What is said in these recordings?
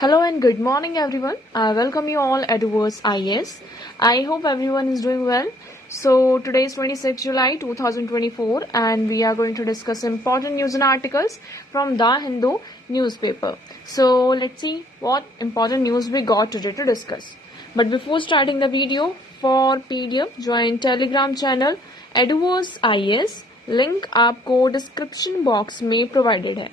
Hello and good morning, everyone. I welcome you all at Verse IS. I hope everyone is doing well. So today is 26 July 2024, and we are going to discuss important news and articles from the Hindu newspaper. So let's see what important news we got today to discuss. But before starting the video, for PDF join Telegram channel Eduverse IS. Link आपको description box में provided है.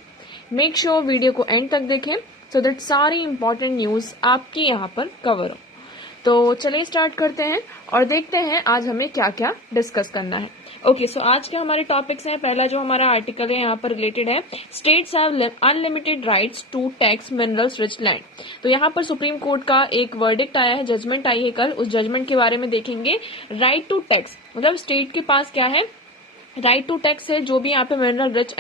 Make sure video को and तक देखें so that सारी important news आपके यहाँ पर कवर हो. तो चलिए स्टार्ट करते हैं और देखते हैं आज हमें क्या क्या डिस्कस करना है. ओके, सो आज के हमारे टॉपिक्स हैं. पहला जो हमारा आर्टिकल है यहाँ पर रिलेटेड है states have unlimited rights to tax minerals rich land. तो यहाँ पर सुप्रीम कोर्ट का एक वर्डिक्ट आया है, जजमेंट आई है कल. उस जजमेंट के बारे में देखेंगे. राइट टू टैक्स मतलब स्टेट के पास क्या है, राइट टू टैक्स है जो भी यहाँ पे मिनरल रिच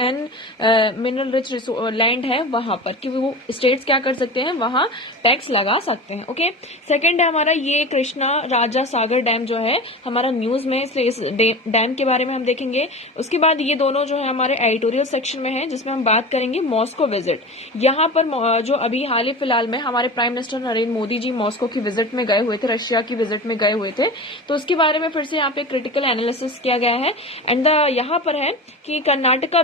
लैंड है वहां पर, कि वो स्टेट्स क्या कर सकते हैं, वहां टैक्स लगा सकते हैं. ओके, सेकंड है हमारा ये कृष्णा राजा सागर डैम जो है हमारा न्यूज में, इसलिए इस डैम के बारे में हम देखेंगे. उसके बाद ये दोनों जो है हमारे एडिटोरियल सेक्शन में है जिसमें हम बात करेंगे मॉस्को विजिट. यहाँ पर जो अभी हाल ही फिलहाल में हमारे prime minister Narendra Modi ji Moscow की विजिट में गए हुए थे, रशिया की विजिट में गए हुए थे. तो उसके बारे में फिर से यहाँ पे क्रिटिकल एनालिसिस किया गया है. एंड यहाँ पर है कि Karnataka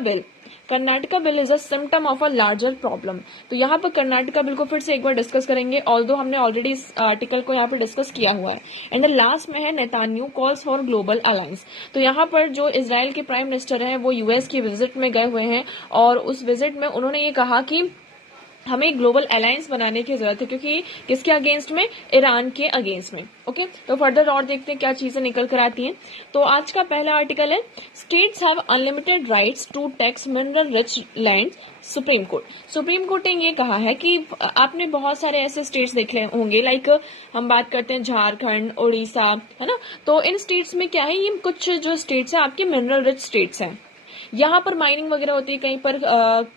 bill is a symptom of a larger problem. तो यहाँ पर कर्नाटका बिल को फिर से एक बार डिस्कस करेंगे, ऑल्दो हमने ऑलरेडी इस आर्टिकल को यहाँ पर डिस्कस किया हुआ है. एंड द लास्ट में है Netanyahu calls for global alliance. तो यहाँ पर जो इजराइल के प्राइम मिनिस्टर हैं वो यूएस की विजिट में गए हुए हैं और उस विजिट में उन्होंने ये कहा कि हमें ग्लोबल अलायंस बनाने की जरूरत है, क्योंकि किसके अगेंस्ट में, ईरान के अगेंस्ट में. ओके, तो फर्दर और देखते हैं क्या चीजें निकल कर आती हैं. तो आज का पहला आर्टिकल है states have unlimited rights to tax mineral rich land. Supreme Court ने ये कहा है कि आपने बहुत सारे ऐसे स्टेट्स देख ले होंगे, लाइक हम बात करते हैं झारखंड, उड़ीसा, है ना. तो इन स्टेट्स में क्या है, ये कुछ जो स्टेट्स हैं आपके मिनरल रिच स्टेट्स हैं. यहाँ पर माइनिंग वगैरह होती है, कहीं पर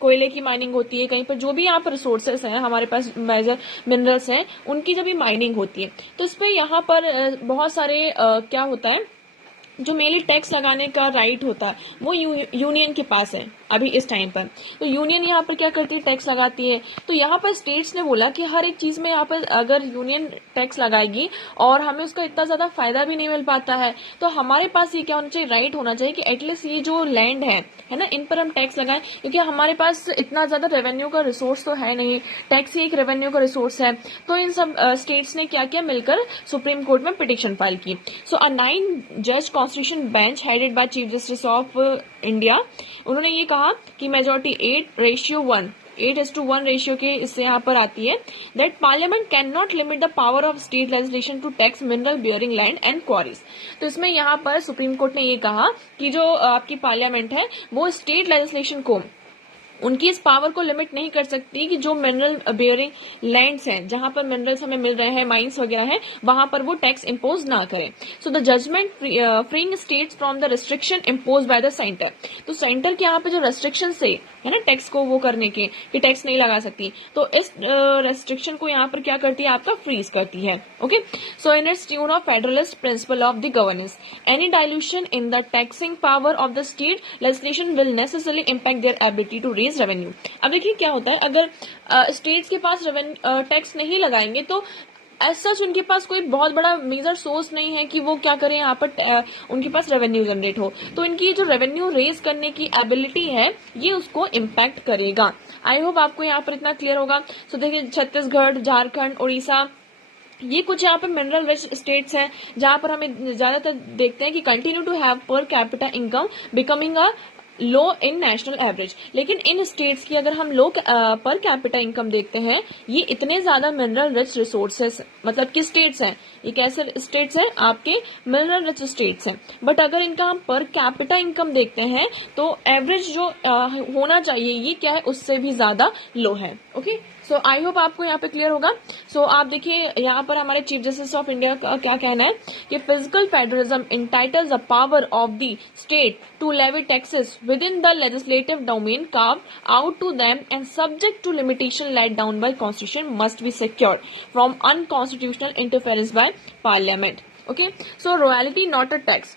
कोयले की माइनिंग होती है, कहीं पर जो भी यहाँ पर रिसोर्सेस हैं हमारे पास, मेजर मिनरल्स हैं, उनकी जब भी माइनिंग होती है तो इस पे यहाँ पर बहुत सारे क्या होता है, जो मेनली टैक्स लगाने का राइट होता है वो यूनियन के पास है अभी इस टाइम पर. तो यूनियन यहाँ पर क्या करती है, टैक्स लगाती है. तो यहाँ पर स्टेट्स ने बोला कि हर एक चीज में यहाँ पर अगर यूनियन टैक्स लगाएगी और हमें उसका इतना ज्यादा फायदा भी नहीं मिल पाता है, तो हमारे पास ये क्या होना चाहिए, राइट होना चाहिए कि एटलीस्ट ये जो लैंड है ना, इन पर हम टैक्स लगाएं, क्योंकि हमारे पास इतना ज्यादा रेवेन्यू का रिसोर्स तो है नहीं, टैक्स ही एक रेवेन्यू का रिसोर्स है. तो इन सब स्टेट्स ने क्या किया, मिलकर सुप्रीम कोर्ट में पिटिशन फाइल की. सो अ 9 जज constitution bench headed by chief justice of India, उन्होंने ये कहा कि मेजोरिटी 8:1 रेशियो के इससे यहाँ पर आती है that parliament can not limit the power of state legislation to tax mineral bearing land and quarries. तो इसमें यहाँ पर सुप्रीम कोर्ट ने ये कहा कि जो आपकी पार्लियामेंट है वो स्टेट लेजिस्लेशन को, उनकी इस पावर को लिमिट नहीं कर सकती कि जो मिनरल बियरिंग लैंड्स हैं, जहां पर मिनरल्स हमें मिल रहे हैं, माइंस वगैरह हैं, वहां पर वो टैक्स इम्पोज ना करें. So the judgment freeing states from the restriction impose by the centre. तो सेंटर के यहाँ पे जो रेस्ट्रिक्शन से है ना टैक्स को वो करने के कि टैक्स नहीं लगा सकती, तो इस रेस्ट्रिक्शन को यहाँ पर क्या करती है, आपका फ्रीज करती है. Okay, so in its tune of federalist principle of the governance any dilution in the taxing power of the state legislation will necessarily impact their ability to raise revenue. अब देखिए क्या होता है, अगर स्टेट्स के पास tax नहीं लगाएंगे तो एज सच उनके पास कोई बहुत बड़ा मेजर सोर्स नहीं है कि वो क्या करें, यहाँ पर उनके पास रेवेन्यू जनरेट हो. तो इनकी जो रेवेन्यू रेज करने की एबिलिटी है ये उसको इम्पैक्ट करेगा. आई होप आपको यहाँ पर इतना क्लियर होगा. सो देखिए छत्तीसगढ़, झारखंड, उड़ीसा, ये कुछ यहाँ पे मिनरल रिच स्टेट्स हैं जहां पर हमें ज्यादातर देखते हैं कि continue to have per capita income becoming a low in national average. लेकिन इन स्टेट्स की अगर हम लो पर कैपिटा इनकम देखते हैं, ये इतने ज्यादा मिनरल रिच रिसोर्सेस, मतलब कि स्टेट्स हैं, ये कैसे स्टेट्स हैं, आपके मिनरल रिच स्टेट्स हैं, बट अगर इनका हम पर कैपिटा इनकम देखते हैं तो एवरेज जो होना चाहिए ये क्या है, उससे भी ज्यादा लो है. ओके, सो आई होप आपको यहाँ पे क्लियर होगा. सो आप देखिए यहाँ पर हमारे चीफ जस्टिस ऑफ इंडिया का क्या कहना है कि physical federalism entitles the power of the state to levy taxes within the legislative domain carved out to them and subject to limitation laid down by constitution must be secured from unconstitutional interference by parliament. Okay, so royalty not a tax.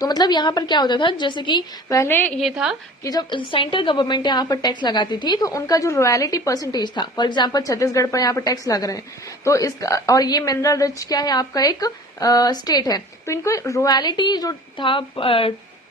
तो मतलब यहाँ पर क्या होता था, जैसे कि पहले ये था कि जब सेंट्रल गवर्नमेंट यहाँ पर टैक्स लगाती थी तो उनका जो रॉयल्टी परसेंटेज था, फॉर एग्जांपल छत्तीसगढ़ पर यहाँ पर टैक्स लग रहे हैं, तो इसका, और ये मिनरल रिच क्या है आपका एक स्टेट है, तो इनको रॉयल्टी जो था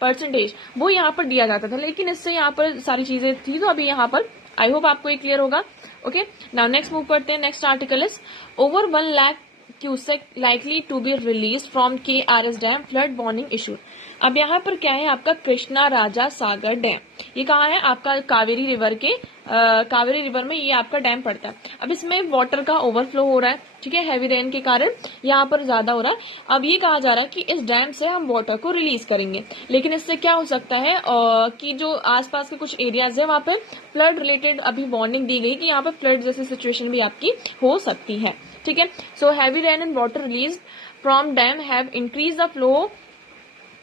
परसेंटेज वो यहाँ पर दिया जाता था, लेकिन इससे यहाँ पर सारी चीजें थी, तो अभी यहाँ पर आई होप आपको ये क्लियर होगा। ओके, नाउ नेक्स्ट मूव करते हैं। Next article is over 1 lakh cusec likely to be release from KRS dam, flood warning issue. अब यहाँ पर क्या है आपका कृष्णा राजा सागर डैम, ये कहाँ है आपका कावेरी रिवर के कावेरी रिवर में ये आपका डैम पड़ता है। अब इसमें वाटर का ओवरफ्लो हो रहा है, ठीक है, हैवी रेन के कारण यहाँ पर ज्यादा हो रहा है। अब ये कहा जा रहा है कि इस डैम से हम वाटर को रिलीज करेंगे, लेकिन इससे क्या हो सकता है कि जो आसपास के कुछ एरियाज है वहां पे फ्लड रिलेटेड अभी वार्निंग दी गई कि यहाँ पे फ्लड जैसी सिचुएशन भी आपकी हो सकती है, ठीक है। So heavy rain and water release from dam have increase the flow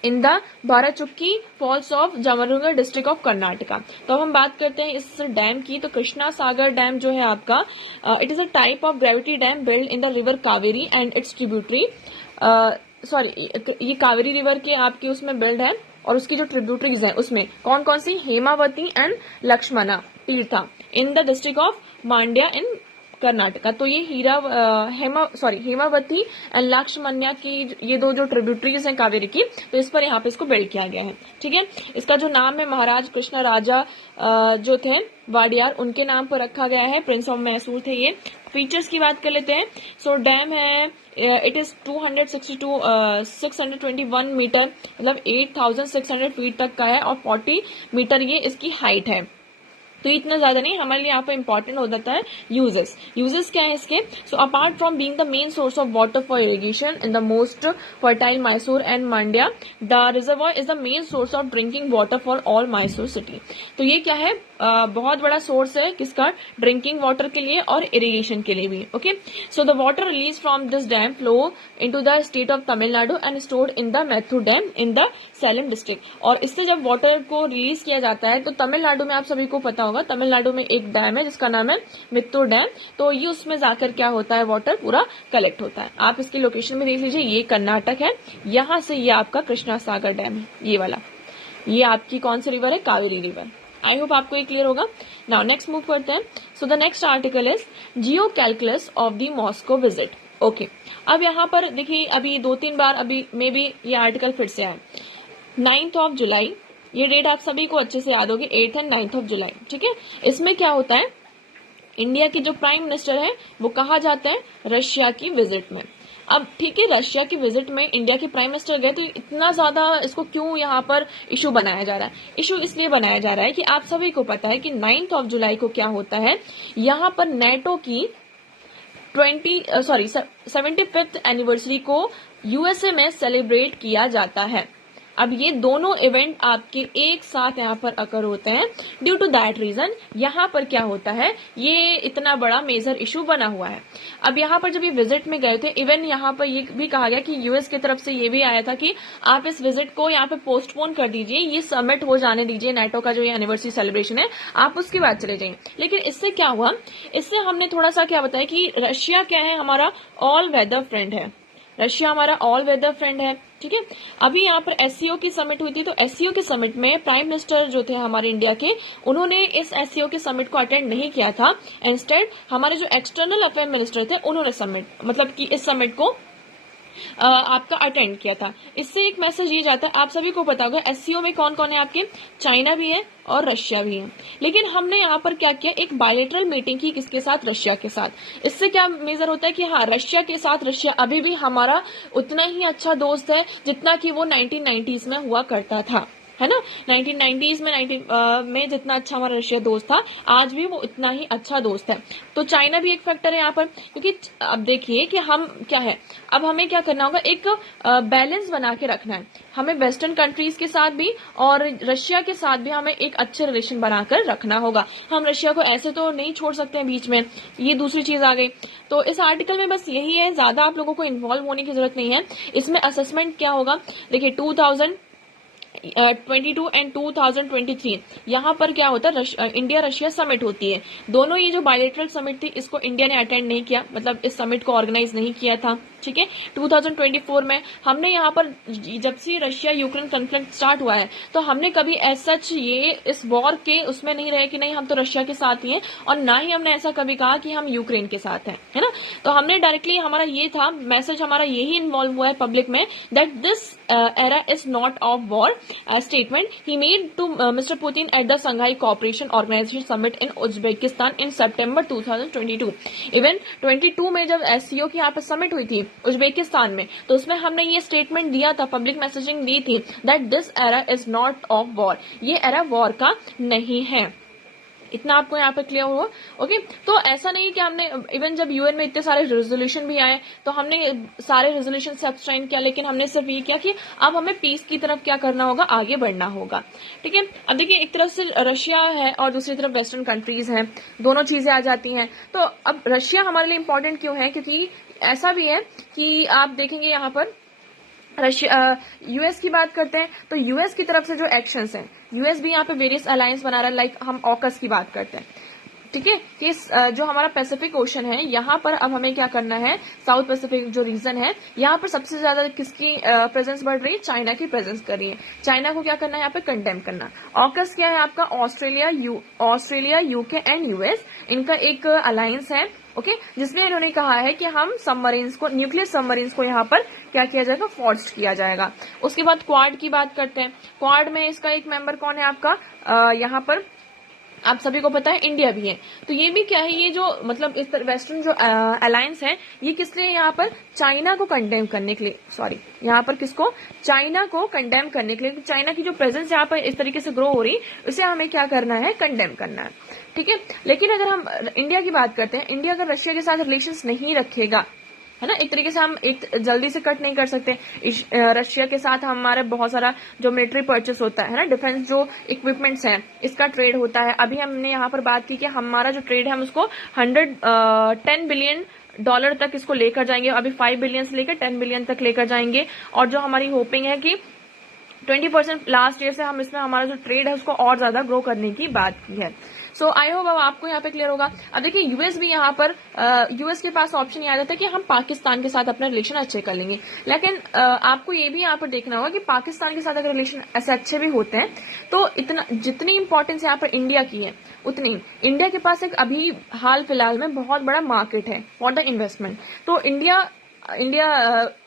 in the Barachukki falls of जमरुंगा डिस्ट्रिक्ट ऑफ कर्नाटका। तो हम बात करते हैं इस डैम की, तो कृष्णा सागर डैम जो है आपका it is a type of gravity dam build in the river Kaveri and it's tributary, sorry ये कावेरी रिवर के आपके उसमें बिल्ड है, और उसकी जो ट्रिब्यूटरीज है उसमें कौन कौन सी, Hemavati and Lakshmana Tirtha in the district of Mandya in Karnataka. तो ये हेमावती एंड लक्ष्मण्या की ये दो जो ट्रिब्यूटरीज हैं कावेरी की, तो इस पर यहाँ पे इसको बिल्ड किया गया है, ठीक है। इसका जो नाम है महाराज कृष्णा राजा जो थे वाडियार, उनके नाम पर रखा गया है, प्रिंस ऑफ मैसूर थे ये। फीचर्स की बात कर लेते हैं। सो डैम है इट इज 621 मीटर, मतलब 8600 फीट तक का है, और 40 मीटर ये इसकी हाइट है। तो इतना ज्यादा नहीं, हमारे लिए यहाँ पे इंपॉर्टेंट हो जाता है यूजेस क्या है इसके। So apart from being the main source of water for irrigation in the most fertile Mysore and Mandya, the reservoir is the main source of drinking water for all Mysore city. तो ये क्या है बहुत बड़ा सोर्स है किसका, ड्रिंकिंग वाटर के लिए और इरिगेशन के लिए भी। Okay, so the water release from this dam flow into the state of Tamil Nadu and stored in the Mettur dam in the slam district. और इससे जब वाटर को रिलीज किया जाता है तो तमिलनाडु में, आप सभी को पता होगा, तमिलनाडु में एक डैम है जिसका नाम है मित्तूर डैम, तो ये उसमें जाकर क्या होता है, वाटर पूरा कलेक्ट होता है। आप इसकी लोकेशन में देख लीजिए, ये कर्नाटक है, यहां से ये आपका कृष्णा सागर डैम है, ये वाला, ये आपकी कौन सी रिवर है, कावेरी रिवर। आई होप आपको ये क्लियर होगा। नाउ नेक्स्ट मूव करते हैं। So the next article is Jio calculus of the Moscow visit. Okay, अब यहाँ पर देखिए अभी 2-3 बार अभी मे बी ये आर्टिकल फिर से आया, 9 जुलाई, ये डेट आप सभी को अच्छे से याद होगी, 8 एंड 9 जुलाई, ठीक है। इसमें क्या होता है, इंडिया के जो प्राइम मिनिस्टर है वो कहा जाते हैं रशिया की विजिट में। अब ठीक है, रशिया की विजिट में इंडिया के प्राइम मिनिस्टर गए, तो इतना ज्यादा इसको क्यों यहाँ पर इशू बनाया जा रहा है? इशू इसलिए बनाया जा रहा है कि आप सभी को पता है कि 9 जुलाई को क्या होता है, यहाँ पर नेटो की 75th एनिवर्सरी को यूएसए में सेलिब्रेट किया जाता है। अब ये दोनों इवेंट आपके एक साथ यहाँ पर अकर होते हैं। ड्यू टू दैट रीजन यहाँ पर क्या होता है, ये इतना बड़ा मेजर इशू बना हुआ है। अब यहाँ पर जब ये विजिट में गए थे, इवन यहाँ पर ये भी कहा गया कि यूएस की तरफ से ये भी आया था कि आप इस विजिट को यहाँ पे पोस्टपोन कर दीजिए, ये समिट हो जाने दीजिए, नेटो का जो ये एनिवर्सरी सेलिब्रेशन है, आप उसके बाद चले जाइए। लेकिन इससे क्या हुआ, इससे हमने थोड़ा सा क्या बताया कि रशिया क्या है, हमारा ऑल वेदर फ्रेंड है, रशिया हमारा ऑल वेदर फ्रेंड है, ठीक है। अभी यहाँ पर एससीओ की समिट हुई थी, तो एससीओ के समिट में प्राइम मिनिस्टर जो थे हमारे इंडिया के, उन्होंने इस एससीओ के समिट को अटेंड नहीं किया था। इंस्टेड हमारे जो एक्सटर्नल अफेयर मिनिस्टर थे उन्होंने इस समिट को आपका अटेंड किया था। इससे एक मैसेज ये जाता है, आप सभी को पता होगा एससीओ में कौन कौन है आपके, चाइना भी है और रशिया भी है। लेकिन हमने यहाँ पर क्या किया, एक बायलेटरल मीटिंग की, किसके साथ, रशिया के साथ। इससे क्या मेजर होता है कि हाँ, रशिया के साथ रशिया अभी भी हमारा उतना ही अच्छा दोस्त है जितना कि वो 1990s में हुआ करता था, है ना। 1990s में जितना अच्छा हमारा रशिया दोस्त था, आज भी वो इतना ही अच्छा दोस्त है। तो चाइना भी एक फैक्टर है यहाँ पर, क्योंकि अब देखिए कि हम क्या है, अब हमें क्या करना होगा, एक बैलेंस बना के रखना है। हमें वेस्टर्न कंट्रीज के साथ भी और रशिया के साथ भी हमें एक अच्छे रिलेशन बनाकर रखना होगा। हम रशिया को ऐसे तो नहीं छोड़ सकते हैं बीच में, ये दूसरी चीज आ गई। तो इस आर्टिकल में बस यही है, ज्यादा आप लोगों को इन्वॉल्व होने की जरूरत नहीं है। इसमें असेसमेंट क्या होगा, देखिए 2022 एंड 2023 यहाँ पर क्या होता है, इंडिया रशिया समिट होती है। दोनों ये जो बायलेटरल समिट थी, इसको इंडिया ने अटेंड नहीं किया, मतलब इस समिट को ऑर्गेनाइज नहीं किया था, ठीक है। 2024 में हमने यहाँ पर जब से रशिया यूक्रेन कॉन्फ्लिक्ट स्टार्ट हुआ है तो हमने कभी ऐसा ये इस वॉर के उसमें नहीं रहे कि नहीं हम तो रशिया के साथ ही हैं, और ना ही हमने ऐसा कभी कहा कि हम यूक्रेन के साथ हैं, है ना। तो हमने डायरेक्टली हमारा ये था मैसेज, हमारा यही इन्वॉल्व हुआ है पब्लिक में, that this era is not of war, statement he made to Mr. Putin at the Shanghai Cooperation Organization Summit in Uzbekistan in September 2022। Even 22 में जब SCO की यहाँ पर समिट हुई थी उज्बेकिस्तान में, तो उसमें हमने ये स्टेटमेंट दिया था, पब्लिक मैसेजिंग दी थी, that this era is not of war, ये एरा वॉर का नहीं है। इतना आपको यहाँ पे क्लियर हुआ, ओके। तो ऐसा नहीं कि हमने इवन जब यूएन में इतने सारे रेजोल्यूशन भी आए तो हमने सारे रेजोल्यूशन से अब्सटेन किया, लेकिन हमने सिर्फ ये किया कि अब हमें पीस की तरफ क्या करना होगा, आगे बढ़ना होगा, ठीक है। अब देखिए एक तरफ से रशिया है और दूसरी तरफ वेस्टर्न कंट्रीज हैं, दोनों चीजें आ जाती हैं। तो अब रशिया हमारे लिए इंपॉर्टेंट क्यों है, क्योंकि ऐसा भी है कि आप देखेंगे यहाँ पर रशिया यूएस की बात करते हैं तो यूएस की तरफ से जो एक्शंस हैं, यूएस भी यहाँ पे वेरियस अलायंस बना रहा है, लाइक हम ऑकस की बात करते हैं, ठीक है, कि जो हमारा पैसिफिक ओशन है यहाँ पर अब हमें क्या करना है, साउथ पैसिफिक जो रीजन है यहाँ पर सबसे ज्यादा किसकी प्रेजेंस बढ़ रही है, चाइना की प्रेजेंस कर रही है। चाइना को क्या करना है, यहाँ पे कंडेम करना। ऑकस क्या है आपका, ऑस्ट्रेलिया यूके एंड यूएस, इनका एक अलायंस है, ओके, जिसमें इन्होंने कहा है कि हम सबमरीन्स को, न्यूक्लियर सबमरीन्स को यहाँ पर क्या किया जाएगा, फोर्स किया जाएगा। उसके बाद क्वाड की बात करते हैं। क्वाड में इसका एक मेंबर कौन है आपका, यहाँ पर आप सभी को पता है इंडिया भी है। तो ये भी क्या है, ये जो मतलब इस वेस्टर्न जो अलायंस है, ये किस लिए यहाँ पर चाइना को कंडेम करने के लिए, सॉरी यहाँ पर किसको, चाइना को कंडेम करने के लिए, चाइना की जो प्रेजेंस यहाँ पर इस तरीके से ग्रो हो रही, उसे हमें क्या करना है, कंडेम करना है, ठीक है। लेकिन अगर हम इंडिया की बात करते हैं, इंडिया अगर रशिया के साथ रिलेशंस नहीं रखेगा, है ना, एक तरीके से हम एक जल्दी से कट नहीं कर सकते। रशिया के साथ हमारा बहुत सारा जो मिलिट्री परचेस होता है ना, डिफेंस जो इक्विपमेंट्स हैं, इसका ट्रेड होता है। अभी हमने यहाँ पर बात की कि हमारा जो ट्रेड है हम उसको 10 बिलियन डॉलर तक इसको लेकर जाएंगे, अभी 5 बिलियन से लेकर 10 बिलियन तक लेकर जाएंगे। और जो हमारी होपिंग है कि 20% लास्ट ईयर से हम इसमें हमारा जो ट्रेड है उसको और ज्यादा ग्रो करने की बात की है। सो आई होप अब आपको यहाँ पे क्लियर होगा। अब देखिए यूएस भी यहाँ पर यूएस के पास ऑप्शन आ जाता है कि हम पाकिस्तान के साथ अपने रिलेशन अच्छे कर लेंगे, लेकिन आपको ये भी यहाँ पर देखना होगा कि पाकिस्तान के साथ अगर रिलेशन ऐसे अच्छे भी होते हैं तो इतना जितनी इंपॉर्टेंस यहाँ पर इंडिया की है उतनी इंडिया के पास एक अभी हाल फिलहाल में बहुत बड़ा मार्केट है फॉर द इन्वेस्टमेंट। तो इंडिया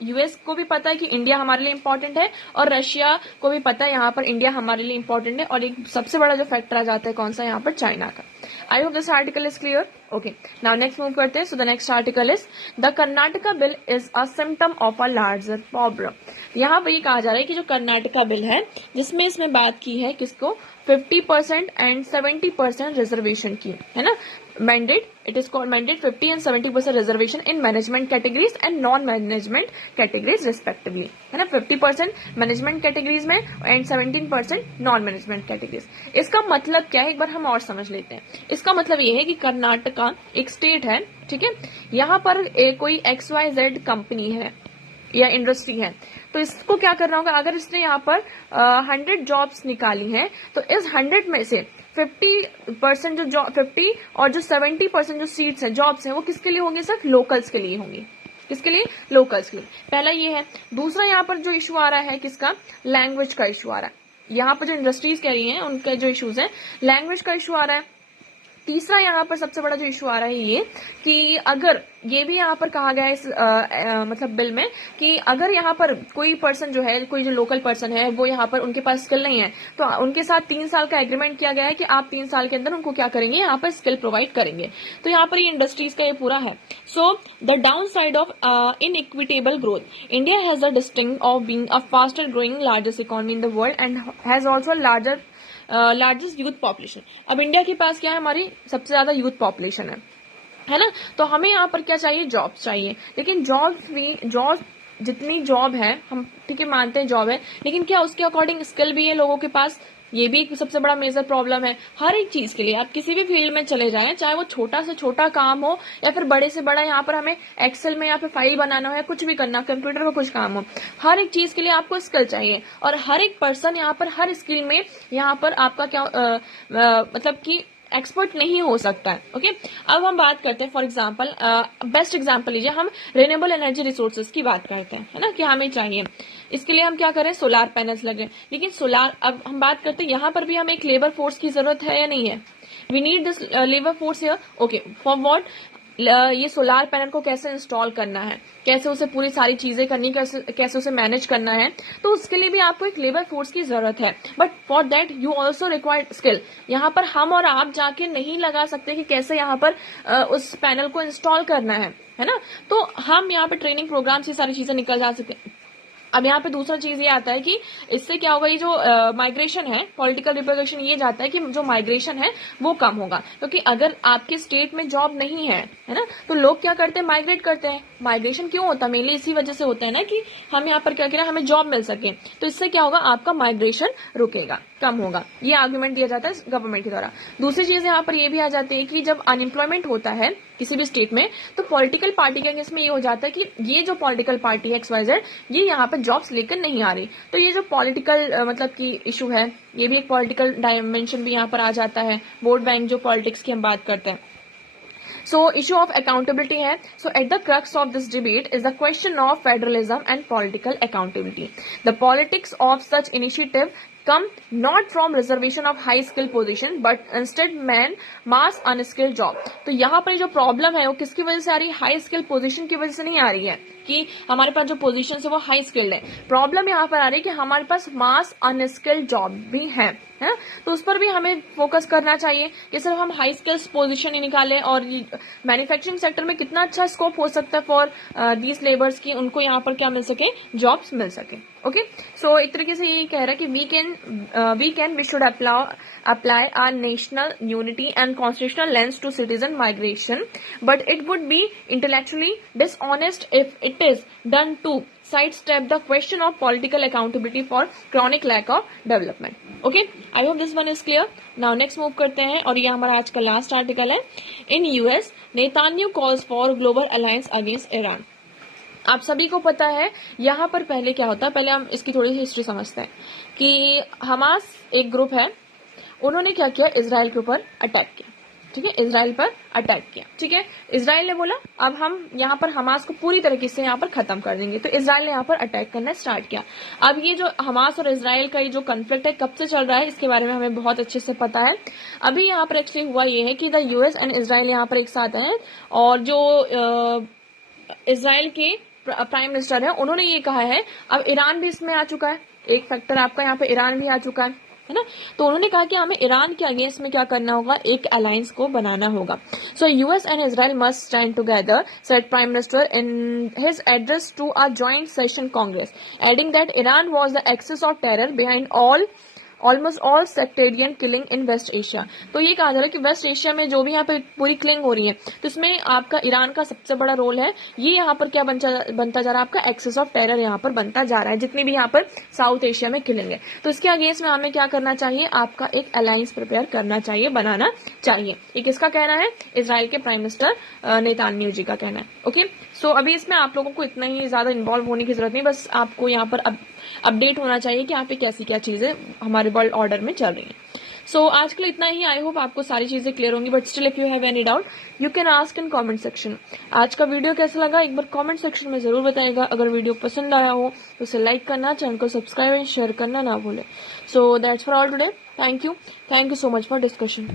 यूएस को भी पता है कि इंडिया हमारे लिए इंपॉर्टेंट है, और रशिया को भी पता है यहाँ पर इंडिया हमारे लिए इंपॉर्टेंट है, और एक सबसे बड़ा जो फैक्टर आ जाता है कौन सा, यहाँ पर चाइना का। I hope this article is clear, okay. Now next move करते हैं। So the next article is the Karnataka bill is a symptom of a larger problem. यहाँ पर ये कहा जा रहा है कि जो कर्नाटका बिल है, जिसमें इसमें बात की है किसको, 50% एंड 70% रिजर्वेशन की, है ना, mandate, it is called mandate 50 and 70% reservation in management categories and non management categories respectively, है ना, 50% मैनेजमेंट कैटेगरीज में एंड 17% नॉन मैनेजमेंट कैटेगरीज। इसका मतलब क्या है, एक बार हम और समझ लेते हैं। इसका मतलब ये है कि कर्नाटका एक स्टेट है, ठीक है, यहाँ पर कोई XYZ कंपनी है या इंडस्ट्री है, तो इसको क्या करना होगा, अगर इसने यहाँ पर 100 जॉब्स निकाली हैं तो इस 100 में से 50% जो जॉब 50 और जो 70% जो सीट्स हैं, जॉब्स हैं, वो किसके लिए होंगे, सिर्फ लोकल्स के लिए होंगी। किसके लिए, लोकल्स के लिए। पहला ये है। दूसरा यहाँ पर जो इशू आ रहा है किसका, लैंग्वेज का इशू आ रहा है। यहाँ पर जो इंडस्ट्रीज कह रही हैं उनके जो इशूज हैं, लैंग्वेज का इशू आ रहा है। तीसरा यहाँ पर सबसे बड़ा जो इशू आ रहा है ये कि अगर ये भी यहाँ पर कहा गया है इस मतलब बिल में कि अगर यहाँ पर कोई पर्सन जो है, कोई जो लोकल पर्सन है, वो यहाँ पर उनके पास स्किल नहीं है, तो उनके साथ 3 साल का एग्रीमेंट किया गया है कि आप 3 साल के अंदर उनको क्या करेंगे, यहाँ पर स्किल प्रोवाइड करेंगे। तो यहाँ पर ये इंडस्ट्रीज का ये पूरा है। So the down side of inequitable growth, India has a distinct of being a faster growing largest economy in the world and has also largest youth population. अब इंडिया के पास क्या है, हमारी सबसे ज्यादा यूथ पॉपुलेशन है ना। तो हमें यहाँ पर क्या चाहिए, जॉब्स चाहिए। लेकिन जॉब जितनी जॉब है, हम ठीक है मानते हैं जॉब है, लेकिन क्या उसके अकॉर्डिंग स्किल भी है लोगों के पास, ये भी एक सबसे बड़ा मेजर प्रॉब्लम है। हर एक चीज के लिए आप किसी भी फील्ड में चले जाएं, चाहे वो छोटा से छोटा काम हो या फिर बड़े से बड़ा, यहाँ पर हमें एक्सेल में या फिर फाइल बनाना हो या कुछ भी करना, कंप्यूटर में कुछ काम हो, हर एक चीज के लिए आपको स्किल चाहिए। और हर एक पर्सन यहाँ पर हर स्किल में यहाँ पर आपका क्या मतलब कि एक्सपर्ट नहीं हो सकता है। ओके, अब हम बात करते हैं फॉर एग्जांपल, बेस्ट एग्जांपल लीजिए, हम रिन्यूएबल एनर्जी रिसोर्सेज की बात करते हैं, है ना, कि हमें चाहिए, इसके लिए हम क्या करें, सोलार पैनल्स लगे। लेकिन सोलार, अब हम बात करते हैं यहाँ पर भी हमें एक लेबर फोर्स की जरूरत है या नहीं है, we need this labour force here. Okay, for what, ये सोलार पैनल को कैसे इंस्टॉल करना है, कैसे उसे पूरी सारी चीजें करनी, कैसे उसे मैनेज करना है, तो उसके लिए भी आपको एक लेबर फोर्स की जरूरत है। But for that you also required skill. यहाँ पर हम और आप जाके नहीं लगा सकते कि कैसे यहाँ पर उस पैनल को इंस्टॉल करना है ना। तो हम यहाँ पे ट्रेनिंग प्रोग्राम से सारी चीजें निकल जा सकते हैं। अब यहाँ पे दूसरा चीज ये आता है कि इससे क्या होगा, ये जो माइग्रेशन है, पॉलिटिकल रिप्रेजेंटेशन, ये जाता है कि जो माइग्रेशन है वो कम होगा, क्योंकि अगर आपके स्टेट में जॉब नहीं है ना, तो लोग क्या करते हैं, माइग्रेट करते हैं। माइग्रेशन क्यों होता है, मेनली इसी वजह से होता है ना, कि हम यहाँ पर क्या करें, हमें जॉब मिल सके। तो इससे क्या होगा, आपका माइग्रेशन रुकेगा, कम होगा। ये आर्ग्यूमेंट दिया जाता है गवर्नमेंट के द्वारा। दूसरी चीज यहाँ पर ये भी आ जाती है कि जब अनएम्प्लॉयमेंट होता है किसी भी स्टेट में, तो पॉलिटिकल पार्टी के अगेंस्ट में ये हो जाता है कि ये जो पॉलिटिकल पार्टी है XYZ, ये यहाँ पे जॉब्स लेकर नहीं आ रही। तो ये जो पॉलिटिकल मतलब की इशू है, ये भी एक पॉलिटिकल डायमेंशन भी यहाँ पर आ जाता है। वोट बैंक जो पॉलिटिक्स की हम बात करते हैं, सो इशू ऑफ अकाउंटेबिलिटी है। So at the crux of this debate is the question of federalism and political accountability. The politics of such initiative come not from reservation of high skill position but instead man mass unskilled job। तो यहाँ पर जो problem है वो किसकी वजह से आ रही है, हाई स्किल पोजीशन की वजह से नहीं आ रही है कि हमारे पास जो पोजीशन है वो हाई स्किल्ड है। प्रॉब्लम यहाँ पर आ रही है कि हमारे पास मास अनस्किल्ड जॉब भी है ना। तो उस पर भी हमें फोकस करना चाहिए कि सिर्फ हम हाई स्किल्स पोजीशन ही निकालें, और मैन्युफैक्चरिंग सेक्टर में कितना अच्छा स्कोप हो सकता है फॉर दीज लेबर्स की, उनको यहाँ पर क्या मिल सके, जॉब्स मिल सके। ओके, सो एक तरीके से ये कह रहा है कि we should apply our national unity and constitutional lens to citizen migration, but it would be intellectually dishonest if it is done to sidestep the question of political accountability for chronic lack of development. Okay, I hope this one is clear. Now next move करते हैं, और ये हमारा आज का last article है। In US, Netanyahu calls for global alliance against Iran। आप सभी को पता है यहाँ पर पहले क्या होता है, पहले हम इसकी थोड़ी सी हिस्ट्री समझते हैं कि हमास एक ग्रुप है, उन्होंने क्या किया, इजराइल के ऊपर अटैक किया। ठीक है, इजराइल पर अटैक किया। ठीक है, इजराइल ने बोला अब हम यहाँ पर हमास को पूरी तरीके से यहाँ पर खत्म कर देंगे, तो इजराइल ने यहाँ पर अटैक करना स्टार्ट किया। अब ये जो हमास और इजराइल का ये जो कॉन्फ्लिक्ट है कब से चल रहा है, इसके बारे में हमें बहुत अच्छे से पता है। अभी यहाँ पर एक्चुअली हुआ ये है कि द US एंड इजराइल यहाँ पर एक साथ हैं, और जो इजराइल के प्राइम मिनिस्टर है उन्होंने ये कहा है, अब ईरान भी इसमें आ चुका है, एक फैक्टर आपका यहाँ पे ईरान भी आ चुका है ना। तो उन्होंने कहा कि हमें ईरान के अगेंस्ट में क्या करना होगा, एक अलायंस को बनाना होगा। So US and Israel must stand together, said prime minister in his address to a joint session Congress, adding that Iran was the axis of terror behind almost all sectarian killing in West Asia. तो ये कहा जा रहा है कि waste Asia में जो भी यहाँ पे पूरी किलिंग हो रही है, तो इसमें आपका ईरान का सबसे बड़ा रोल है। ये यहाँ पर क्या बनता जा रहा है, आपका एक्सेस ऑफ टेरर यहाँ पर बनता जा रहा है, जितनी भी यहाँ पर साउथ एशिया में किलिंग है। तो इसके अगेंस्ट में हमें क्या करना चाहिए, आपका एक अलायंस प्रिपेयर करना चाहिए, बनाना चाहिए। ये किसका कहना है, इजराइल के प्राइम मिनिस्टर नेतान्याहू जी का कहना है। ओके, सो अभी इसमें आप लोगों को इतना ही ज्यादा इन्वॉल्व होने की जरूरत नहीं, बस आपको यहाँ पर अपडेट होना चाहिए कि यहाँ पे कैसी क्या चीजें हमारे वर्ल्ड ऑर्डर में चल रही हैं। सो आज के लिए इतना ही। आई होप आपको सारी चीजें क्लियर होंगी, but still if you have any doubt you can ask in comment section. आज का वीडियो कैसा लगा एक बार कमेंट सेक्शन में जरूर बताएगा। अगर वीडियो पसंद आया हो तो उसे लाइक करना, चैनल को सब्सक्राइब एंड शेयर करना ना भूले। So that's for all today. Thank you so much for discussion.